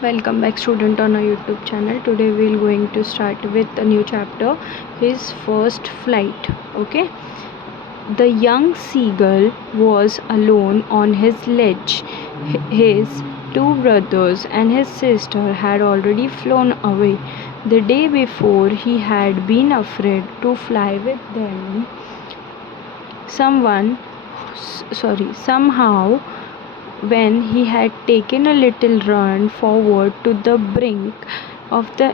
Welcome back student on our YouTube channel. Today we will going to start with a new chapter, his first flight. Okay. The young seagull was alone on his ledge. His two brothers and his sister had already flown away. The day before he had been afraid to fly with them. Somehow when he had taken a little run forward to the brink of the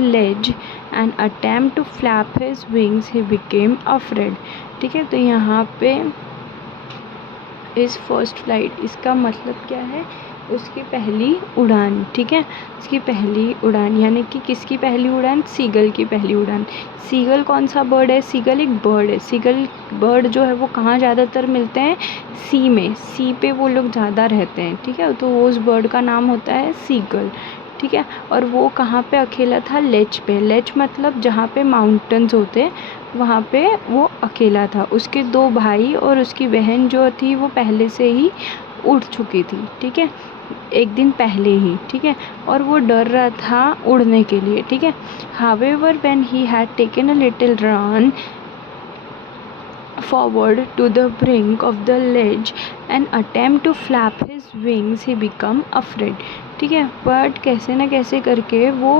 ledge and attempt to flap his wings, he became afraid. ठीक है, तो यहाँ पे इस first flight, इसका मतलब क्या है? उसकी पहली उड़ान. ठीक है, उसकी पहली उड़ान यानी कि किसकी पहली उड़ान? सीगल की पहली उड़ान. सीगल कौन सा बर्ड है? सीगल एक बर्ड है. सीगल बर्ड जो है वो कहाँ ज़्यादातर मिलते हैं? सी में. सी पे वो लोग ज़्यादा रहते हैं. ठीक है, तो उस बर्ड का नाम होता है सीगल. ठीक है, और वो कहाँ पे अकेला था? लेच पे. लेच मतलब जहाँ पे माउंटेन्स होते हैं वहाँ पे वो अकेला था. उसके दो भाई और उसकी बहन जो थी वो पहले से ही उड़ चुकी थी. ठीक है, एक दिन पहले ही. ठीक है, और वो डर रहा था उड़ने के लिए. ठीक है, however when he had taken a little run forward to the brink of the ledge and attempt to flap his wings, he became afraid. ठीक है, बट कैसे ना कैसे करके वो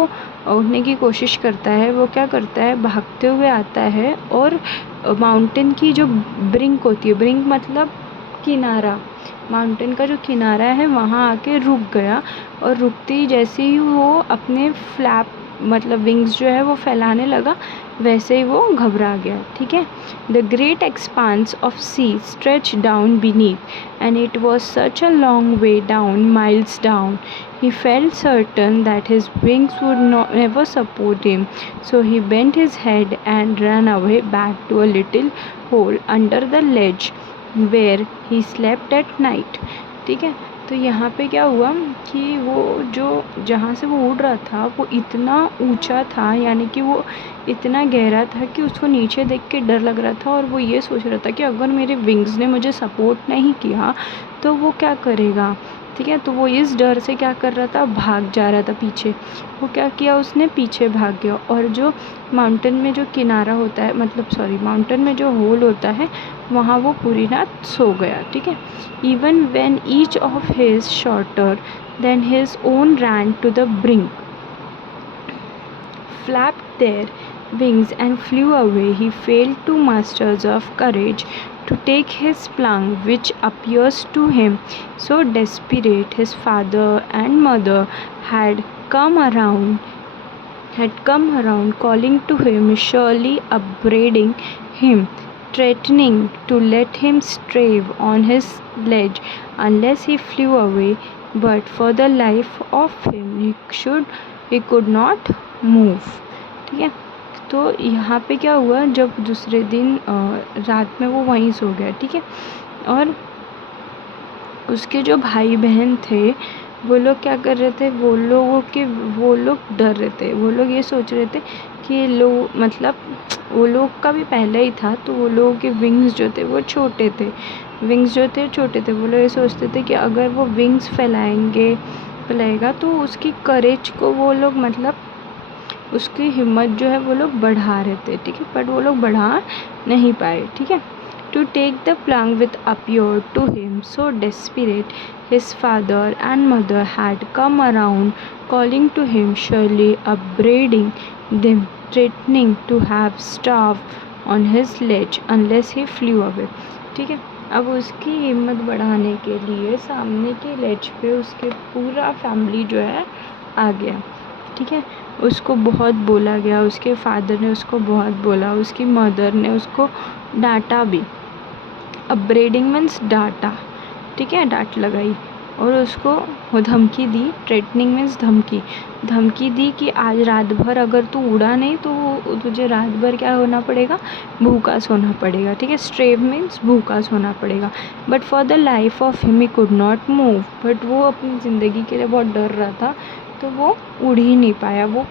उड़ने की कोशिश करता है. वो क्या करता है? भागते हुए आता है और माउंटेन की जो ब्रिंक होती है, ब्रिंक मतलब किनारा, माउंटेन का जो किनारा है वहाँ आके रुक गया. और रुकते ही जैसे ही वो अपने फ्लैप मतलब विंग्स जो है वो फैलाने लगा, वैसे ही वो घबरा गया. ठीक है, the great expanse of sea stretch down beneath and it was such a long way down, miles down. He felt certain that his wings would never support him, so he bent his head and ran away back to a little hole under the ledge where he slept at night. ठीक है, तो यहाँ पे क्या हुआ कि वो जो जहाँ से वो उड़ रहा था वो इतना ऊंचा था, यानी कि वो इतना गहरा था कि उसको नीचे देख के डर लग रहा था. और वो ये सोच रहा था कि अगर मेरे विंग्स ने मुझे सपोर्ट नहीं किया तो वो क्या करेगा. ठीक है, तो वो इस डर से क्या कर रहा था? भाग जा रहा था पीछे. वो क्या किया? उसने पीछे भाग गया. और जो माउंटेन में जो किनारा होता है, मतलब माउंटेन में जो होल होता है वहाँ वो पूरी रात सो गया. ठीक है, even when each of his shorter than his own ran to the brink, flapped their wings and flew away, he failed to muster of courage to take his plunge, which appears to him so desperate. His father and mother had come around, calling to him, surely upbraiding him, threatening to let him stray on his ledge unless he flew away. But for the life of him he could not move. ठीक है, तो यहाँ पे क्या हुआ? जब दूसरे दिन रात में वो वहीं सो गया. ठीक है, और उसके जो भाई बहन थे वो लोग क्या कर रहे थे? वो लोग डर रहे थे. वो लोग ये सोच रहे थे कि वो लोग का भी पहले ही था, तो वो लोगों के विंग्स जो थे वो छोटे थे. वो लोग ये सोचते थे कि अगर वो विंग्स फैलाएगा तो उसकी करेज को वो लोग उसकी हिम्मत जो है वो लोग बढ़ा रहे थे. ठीक है, बट वो लोग बढ़ा नहीं पाए. ठीक है, to take the plunge with appeared to him so desperate. His father and mother had come around, calling to him, surely upbraiding them, threatening to have starved on his ledge unless he flew away. ठीक है, अब उसकी हिम्मत बढ़ाने के लिए सामने के लेज पे उसके पूरा फैमिली जो है आ गया. ठीक है, उसको बहुत बोला गया, उसके फादर ने उसको बहुत बोला, उसकी मदर ने उसको डांटा भी. अपब्रेडिंग मीन्स डांटा. ठीक है, डांट लगाई और उसको धमकी दी. थ्रेटनिंग मीन्स धमकी दी कि आज रात भर अगर तू उड़ा नहीं तो तुझे रात भर क्या होना पड़ेगा? भूखा सोना पड़ेगा. ठीक है, स्ट्रेव मीन्स भूखा सोना पड़ेगा. But for the life of him he could not move. But वो अपनी ज़िंदगी के लिए बहुत डर रहा था, तो वो उड़ ही नहीं पाया, वो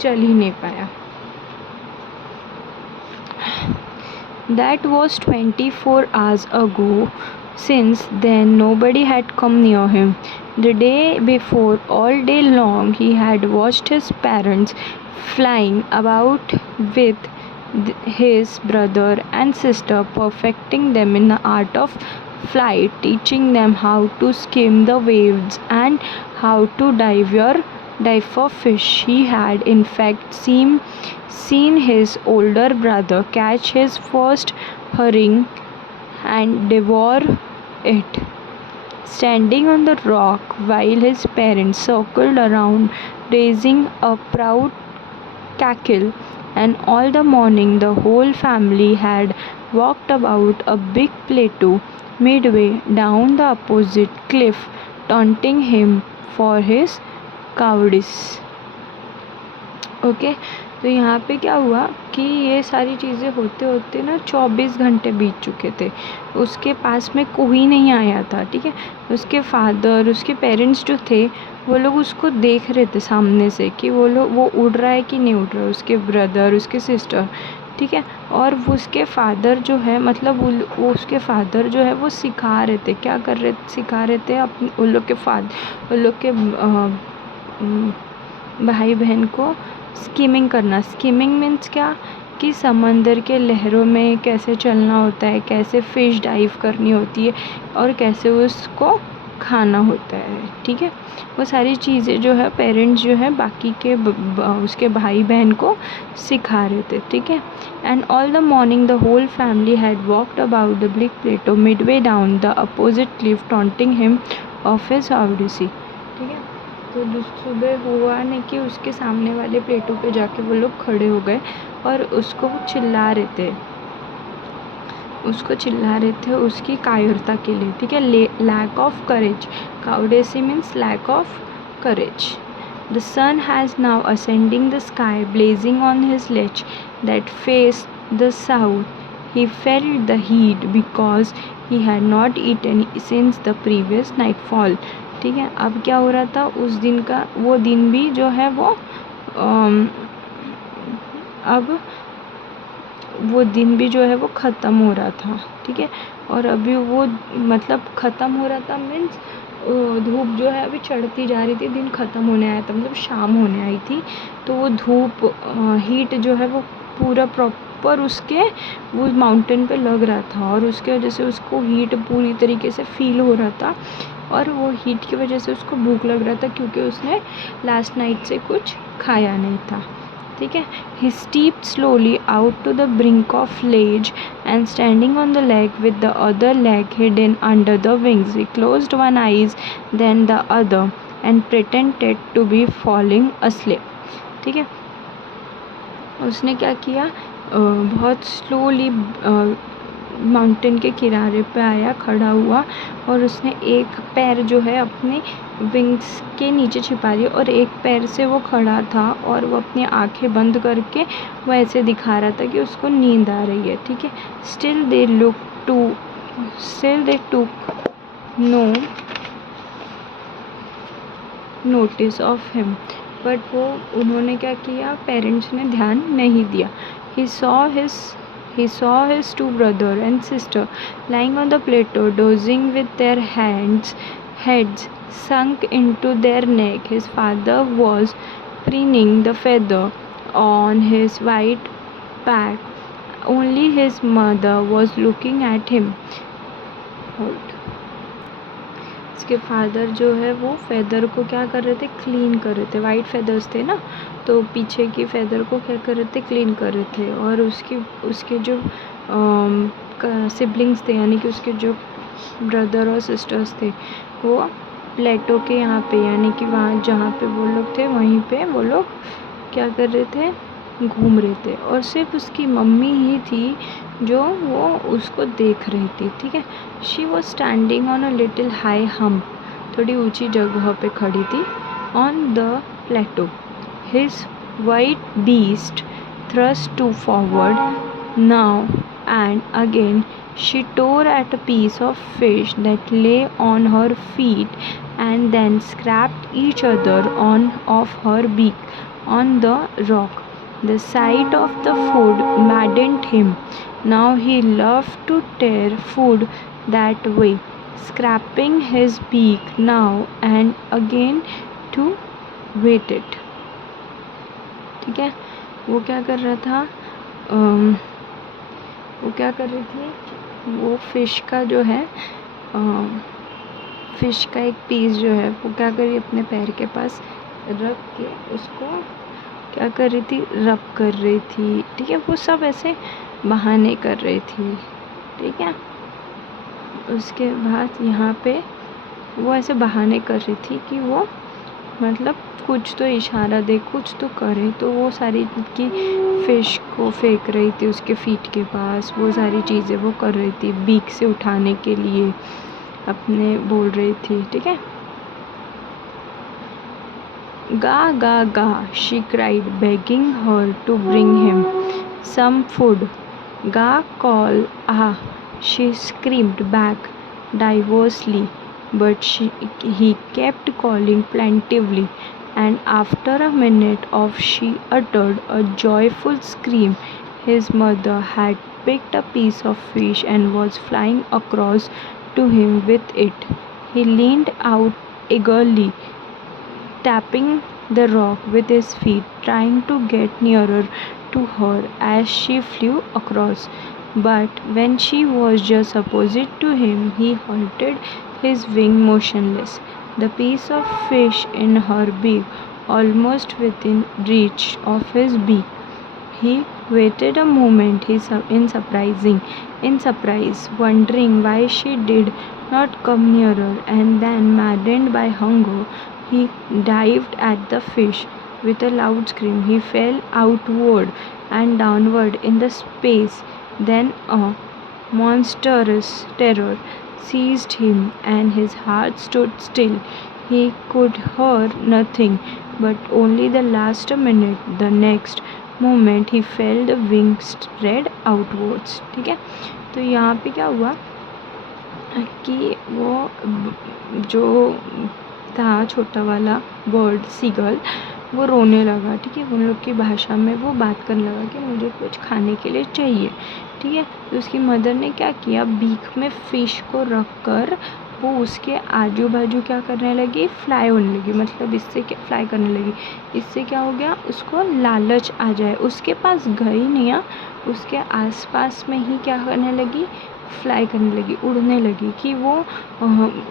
चल ही नहीं पाया. That was 24 hours ago. Since then nobody had come near him. The day before, all day long, he had watched his parents flying about with his brother and sister, perfecting them in the art of flight, teaching them how to skim the waves and how to dive for fish. He had, in fact, seen his older brother catch his first herring and devour it, standing on the rock while his parents circled around, raising a proud cackle. And all the morning the whole family had walked about a big plateau midway down the opposite cliff, taunting him for his cowardice. Okay, तो यहाँ पे क्या हुआ कि ये सारी चीज़ें होते होते ना 24 घंटे बीत चुके थे। उसके पास में कोई नहीं आया था, ठीक है। उसके फादर, उसके पेरेंट्स जो थे वो लोग उसको देख रहे थे सामने से कि वो उड़ रहा है कि नहीं उड़ रहा है, उसके ब्रदर, उसके सिस्टर, ठीक है। और उसके फादर जो है, मतलब वो उसके फादर जो है वो सिखा रहे थे, क्या सिखा रहे थे अपने उन लोग के भाई बहन को स्कीमिंग करना। स्कीमिंग मीन्स क्या, कि समंदर के लहरों में कैसे चलना होता है, कैसे फ़िश डाइव करनी होती है और कैसे उसको खाना होता है, ठीक है। वो सारी चीज़ें जो है पेरेंट्स जो है बाकी के उसके भाई बहन को सिखा रहे थे, ठीक है। And all the morning the whole family had walked about the big plateau midway down the opposite cliff, taunting him of his odyssey, ठीक है। तो सुबह हुआ नहीं कि उसके सामने वाले प्लेटो पे जाके वो लोग खड़े हो गए और उसको चिल्ला रहे थे उसकी कायरता के लिए, ठीक है। Lack of courage, cowardice means lack of courage. The sun has now ascending the sky, blazing on his ledge that faced the south. He felt the heat because he had not eaten since the previous nightfall, ठीक है। अब क्या हो रहा था, उस दिन का वो दिन भी जो है वो अब वो दिन भी जो है वो ख़त्म हो रहा था, ठीक है। और अभी वो मतलब ख़त्म हो रहा था मीन्स धूप जो है अभी चढ़ती जा रही थी, दिन ख़त्म होने आया था, मतलब शाम होने आई थी। तो वो धूप हीट जो है वो पूरा प्रॉपर उसके वो माउंटेन पे लग रहा था और उसके वजह से उसको हीट पूरी तरीके से फील हो रहा था और वो हीट की वजह से उसको भूख लग रहा था क्योंकि उसने लास्ट नाइट से कुछ खाया नहीं था, ठीक है। He stepped slowly out to the brink of ledge and standing on the leg with the other leg hidden under the wings, he closed one eye then the other and pretended to be falling asleep, ठीक है। उसने क्या किया, बहुत slowly mountain के किनारे पे आया, खड़ा हुआ और उसने एक पैर जो है अपने विंग्स के नीचे छिपा लिया और एक पैर से वो खड़ा था और वो अपनी आंखें बंद करके वो ऐसे दिखा रहा था कि उसको नींद आ रही है, ठीक है। Still they took no notice of him, but वो उन्होंने क्या किया, पेरेंट्स ने ध्यान नहीं दिया। He saw his two brother and sister lying on the plateau, dozing with their heads sunk into their neck. His father was preening the feather on his white back. Only his mother was looking at him. उसके father जो है वो feather को क्या कर रहे थे, clean कर रहे थे। वाइट फेदर्स थे ना, तो पीछे की फेदर को क्या कर रहे थे, क्लीन कर रहे थे। और उसके जो सिबलिंग्स थे, यानी कि उसके जो ब्रदर और सिस्टर्स थे, वो प्लेटो के यहाँ पे, यानी कि वहाँ जहाँ पे वो लोग थे वहीं पे वो लोग क्या कर रहे थे, घूम रहे थे। और सिर्फ उसकी मम्मी ही थी जो वो उसको देख रही थी, ठीक है। She was standing on a little high hump, थोड़ी ऊंची जगह पे खड़ी थी, on the plateau. His white beast thrust to forward now and again. She tore at a piece of fish that lay on her feet and then scraped each other of her beak on the rock. The sight of the food maddened him. Now he loved to tear food that way. scraping his beak now and again to wet it. ठीक है, वो क्या कर रहा था, वो क्या कर रही थी, वो फिश का जो है फिश का एक पीस जो है वो क्या कर रही, अपने पैर के पास रख के उसको क्या कर रही थी, रब कर रही थी. ठीक है, वो सब ऐसे बहाने कर रही थी. ठीक है, उसके बाद यहाँ पे वो ऐसे बहाने कर रही थी कि वो मतलब कुछ तो इशारा दे, कुछ तो करे. तो वो सारी की फ़िश को फेंक रही थी उसके फीट के पास, वो सारी चीज़ें वो कर रही थी बीक से उठाने के लिए अपने बोल रही थी. ठीक है, गा गा गा, she cried, begging her to bring him some food. Ga call, ah, she screamed back diversely, but he kept calling plaintively, and after a minute of she uttered a joyful scream. His mother had picked a piece of fish and was flying across to him with it. He leaned out eagerly, tapping the rock with his feet, trying to get nearer to her as she flew across. But when she was just opposite to him, he halted his wing motionless, the piece of fish in her beak almost within reach of his beak. He waited a moment in surprise, wondering why she did not come nearer, and then, maddened by hunger, he dived at the fish. With a loud scream, he fell outward and downward in the space. Then a monstrous terror seized him, and his heart stood still. He could hear nothing, but only the last minute. The next moment he felt the wings spread outwards. ठीक है, तो यहाँ पे क्या हुआ कि वो जो था छोटा वाला बर्ड सीगल, वो रोने लगा. ठीक है, उन लोग की भाषा में वो बात करने लगा कि मुझे कुछ खाने के लिए चाहिए. ठीक है, तो उसकी मदर ने क्या किया, बीक में फ़िश को रख कर वो उसके आजू बाजू क्या करने लगी, फ्लाई होने लगी. मतलब इससे क्या फ्लाई करने लगी, इससे क्या हो गया, उसको लालच आ जाए. उसके पास गई नहीं, उसके आसपास में ही क्या करने लगी, फ्लाई करने लगी, उड़ने लगी कि वो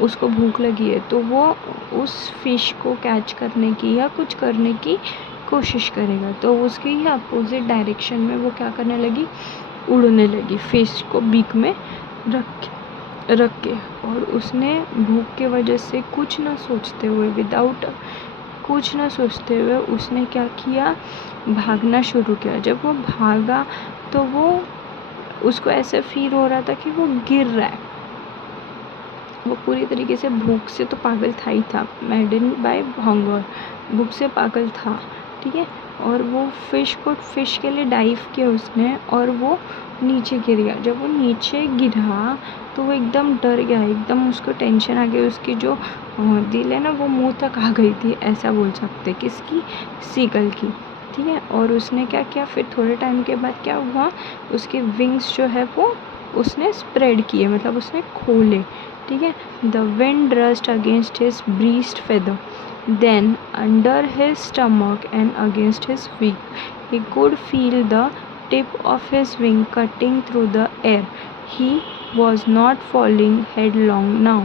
उसको भूख लगी है तो वो उस फ़िश को कैच करने की या कुछ करने की कोशिश करेगा. तो उसके ही अपोजिट डायरेक्शन में वो क्या करने लगी, उड़ने लगी फ़िश को बीक में रख के. और उसने भूख के वजह से कुछ ना सोचते हुए, कुछ ना सोचते हुए उसने क्या किया, भागना शुरू किया. जब वो भागा तो वो उसको ऐसे फील हो रहा था कि वो गिर रहा है. वो पूरी तरीके से भूख से तो पागल था ही था, मैडन बाय हंगर, भूख से पागल था. ठीक है, और वो फ़िश के लिए डाइव किया उसने और वो नीचे गिर गया. जब वो नीचे गिरा तो वो एकदम डर गया, एकदम उसको टेंशन आ गई. उसकी जो दिल है ना वो मुंह तक आ गई थी, ऐसा बोल सकते, किसकी, सीगल की. ठीक है, और उसने क्या किया, फिर थोड़े टाइम के बाद क्या हुआ, उसके विंग्स जो है वो उसने स्प्रेड किए, मतलब उसने खोले. ठीक है, the wind rust against his breast feather, then under his stomach and against his beak. He could feel the tip of his wing cutting through the air. He was not falling headlong now.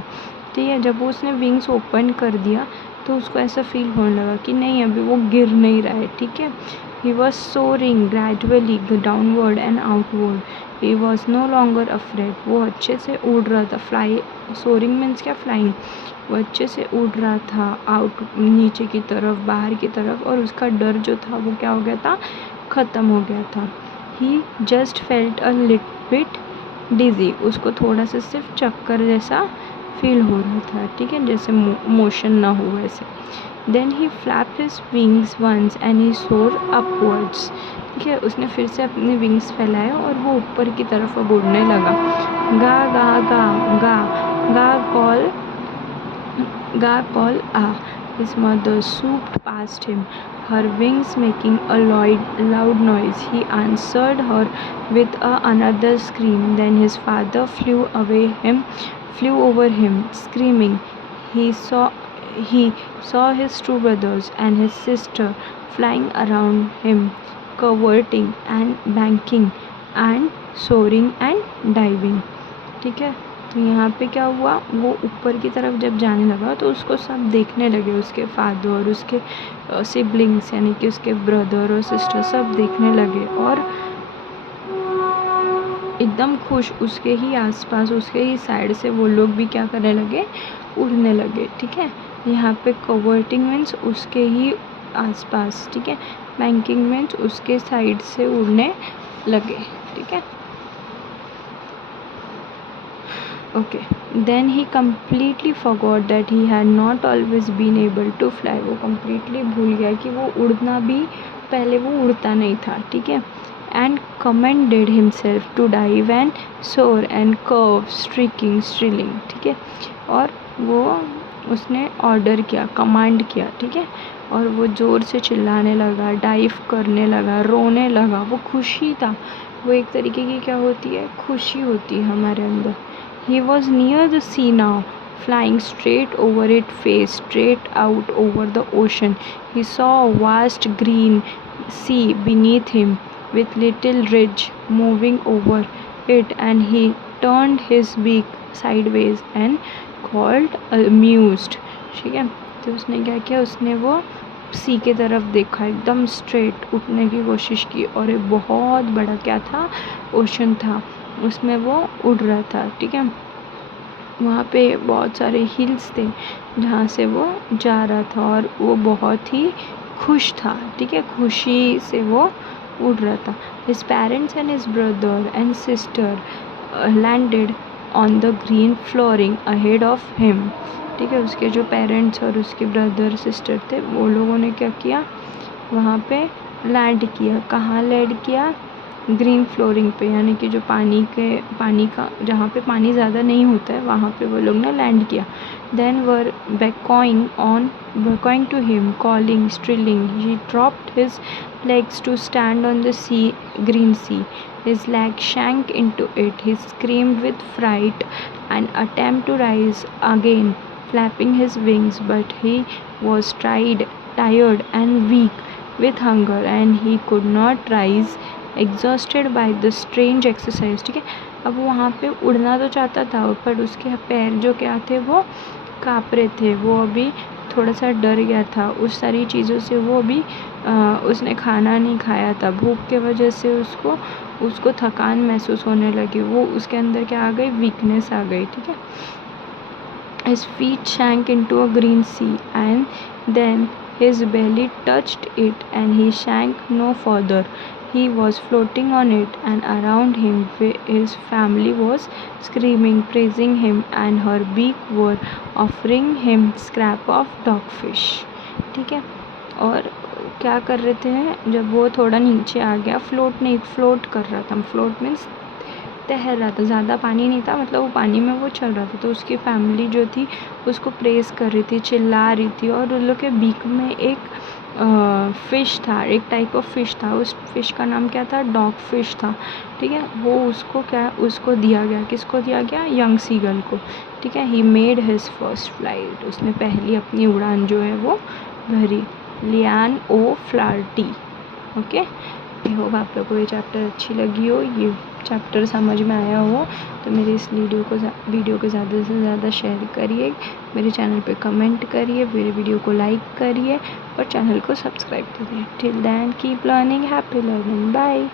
ठीक है, जब उसने wings open कर दिया तो उसको ऐसा feel होने लगा कि नहीं अभी वो गिर नहीं रहा है. ठीक है, he was soaring gradually downward and outward. He was no longer afraid. वो अच्छे से उड़ रहा था. फ्लाई, सोरिंग मीन्स क्या, फ्लाइंग. वो अच्छे से उड़ रहा था आउट, नीचे की तरफ, बाहर की तरफ. और उसका डर जो था वो क्या हो गया था, ख़त्म हो गया था. He just felt a little bit dizzy. उसको थोड़ा सा सिर्फ चक्कर जैसा फील हो रहा था. ठीक है, जैसे मोशन ना हो वैसे. Then he flapped his wings once and he soar upwards. ठीक है, उसने फिर से अपने विंग्स फैलाए और वो ऊपर की तरफ अब उड़ने लगा. गा गा गा गा गा call ah. His mother swooped past him, her wings making a loud noise. He answered her with another scream. Then his father flew away him flew over him, screaming. He saw he saw his two brothers and his sister flying around him, cavorting and banking and soaring and diving. ठीक है, तो यहाँ पे क्या हुआ, वो ऊपर की तरफ जब जाने लगा तो उसको सब देखने लगे, उसके फादर, उसके सिबलिंग्स यानी कि उसके ब्रदर और सिस्टर सब देखने लगे और एकदम खुश, उसके ही आसपास उसके ही साइड से वो लोग भी क्या करने लगे, उड़ने लगे. ठीक है, यहाँ पे कवर्टिंग मीन्स उसके ही आसपास. ठीक है, बैंकिंग मीन्स उसके साइड से उड़ने लगे. ठीक है, okay. Then he completely forgot that he had not always been able to fly. वो कम्प्लीटली भूल गया कि वो उड़ना भी पहले वो उड़ता नहीं था. ठीक है, and commended himself to dive and soar and curve, streaking, strilling. ठीक है, और वो उसने ऑर्डर किया, कमांड किया. ठीक है, और वो ज़ोर से चिल्लाने लगा, डाइव करने लगा, रोने लगा. वो खुशी था, वो एक तरीके की क्या होती है, खुशी होती है हमारे अंदर. He was near the sea now, flying straight over it, face straight out over the ocean. He saw a vast green sea beneath him, with little ridge moving over it, and he turned his beak sideways and called amused. ठीक है, तो उसने क्या किया, उसने वो सी के तरफ देखा, एकदम स्ट्रेट उठने की कोशिश की और एक बहुत बड़ा क्या था, ओशन था, उसमें वो उड़ रहा था. ठीक है, वहाँ पे बहुत सारे हिल्स थे जहाँ से वो जा रहा था और वो बहुत ही खुश था. ठीक है, खुशी से वो उड़ रहा था. His parents and his brother and sister landed on the green flooring ahead of him. ठीक है, उसके जो पेरेंट्स और उसके ब्रदर सिस्टर थे वो लोगों ने क्या किया, वहाँ पे लैंड किया. कहाँ लैंड किया, ग्रीन फ्लोरिंग पे, यानी कि जो पानी का जहाँ पे पानी ज़्यादा नहीं होता है वहाँ पे वो लोग ने लैंड किया. Then were beckoning to him, calling, strilling. He dropped his legs to stand on the green sea. His legs sank into it. He screamed with fright and attempted to rise again, flapping his wings, but he was tired and weak with hunger, and he could not rise, exhausted by the strange exercise. ठीक है, अब वो वहाँ पे उड़ना तो चाहता था पर उसके पैर जो क्या थे वो काँप रहे थे. वो अभी थोड़ा सा डर गया था उस सारी चीज़ों से. वो अभी उसने खाना नहीं खाया था, भूख के वजह से उसको थकान महसूस होने लगी. वो उसके अंदर क्या आ गई, वीकनेस आ गई. ठीक है, his feet sank into a green sea, and then his belly touched it, and he sank no further. He was floating on it, and around him his family was screaming, praising him, and her beak were offering him scrap of dogfish. ठीक है, और क्या कर रहे थे, जब वो थोड़ा नीचे आ गया, फ्लोट कर रहा था. फ्लोट मीन्स तैर रहा था, ज़्यादा पानी नहीं था, मतलब वो पानी में वो चल रहा था. तो उसकी फैमिली जो थी उसको प्रेस कर रही थी, चिल्ला रही थी. और उन लोग के बीक में एक फ़िश था, एक टाइप ऑफ फ़िश था. उस फ़िश का नाम क्या था, डॉग फिश था. ठीक है, वो उसको दिया गया, किसको दिया गया, यंग सीगल को. ठीक है, he made his first flight. उसने पहली अपनी उड़ान जो है वो भरी. Lian oh flirty. Okay, I hope आप लोगों को ये चैप्टर अच्छी लगी हो, ये चैप्टर समझ में आया हो. तो मेरे इस वीडियो को ज़्यादा से ज़्यादा शेयर करिए, मेरे चैनल पे कमेंट करिए, मेरे वीडियो को लाइक करिए और चैनल को सब्सक्राइब करिए. Till then keep learning, happy learning, bye.